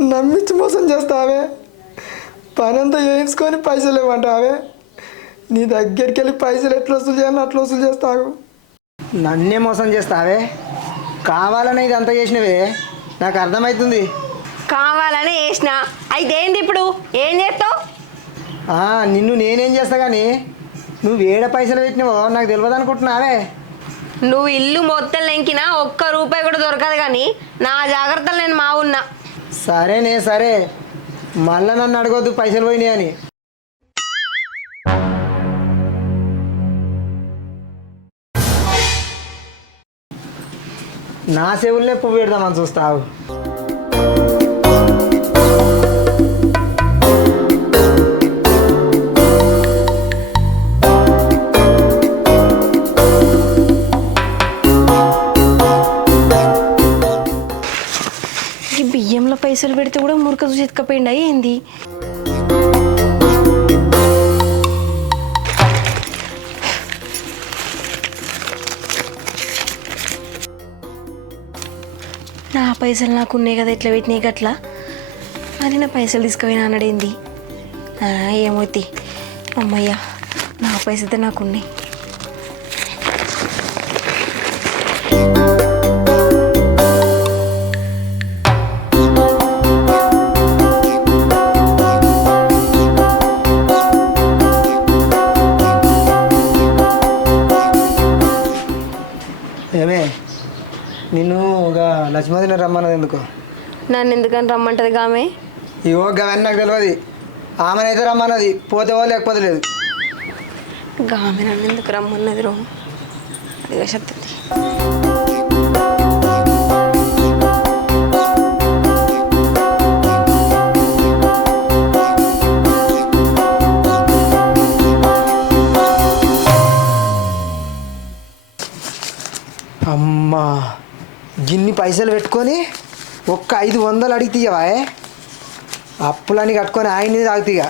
నమ్మించి మోసం చేస్తావే, పని అంతా చేయించుకొని పైసలు ఇవ్వమంటావే. నీ దగ్గరికి వెళ్ళి పైసలు ఎట్లా వసూలు చేయాలని అట్లా వసూలు చేస్తావు. నన్నే మోసం చేస్తావే, కావాలని ఇది అంతా చేసినవే, నాకు అర్థమవుతుంది. కావాలని వేసిన అయితే ఏంది ఇప్పుడు ఏం చేస్తావు? నిన్ను నేనేం చేస్తా కానీ నువ్వు ఏడ పైసలు పెట్టినావో నాకు తెలియదు అనుకుంటున్నావే. నువ్వు ఇల్లు మొత్తం లెంకినా ఒక్క రూపాయి కూడా దొరకదు, కానీ నా జాగ్రత్తలు నేను మా ఉన్నా. సరేనే సరే, మళ్ళా నన్ను అడగొద్దు పైసలు పోయినాయి అని. నా చెవులనే పువ్వు పెడదామని చూస్తావు. ఈ బియ్యంలో పైసలు పెడితే కూడా మురక చితకపోయిండా ఏంది? నా పైసలు నాకు ఉన్నాయి కదా, ఎట్లా పెట్టినాయి గట్లా అని నా పైసలు తీసుకుపోయినా అన్నాడేంది? ఏమవుతాయి అమ్మయ్య, నా పైసలు నాకున్నాయి. ఏమే నిన్ను ఒక లక్ష్మీదేవిని రమ్మన్నది ఎందుకు? నన్ను ఎందుకని రమ్మంటది ఆమె? ఇవో గవన్నీ నాకు తెలియదు. ఆమెనైతే రమ్మన్నది, పోతేవో లేకపోతే లేదు. ఆమె నన్ను ఎందుకు రమ్మన్నది రో? అదిగా చెప్తుంది. అమ్మా, గిన్ని పైసలు పెట్టుకొని ఒక్క 500 అడిగి తీయవా? అప్పులని కట్టుకొని ఆయన్ని తాగుతీగా.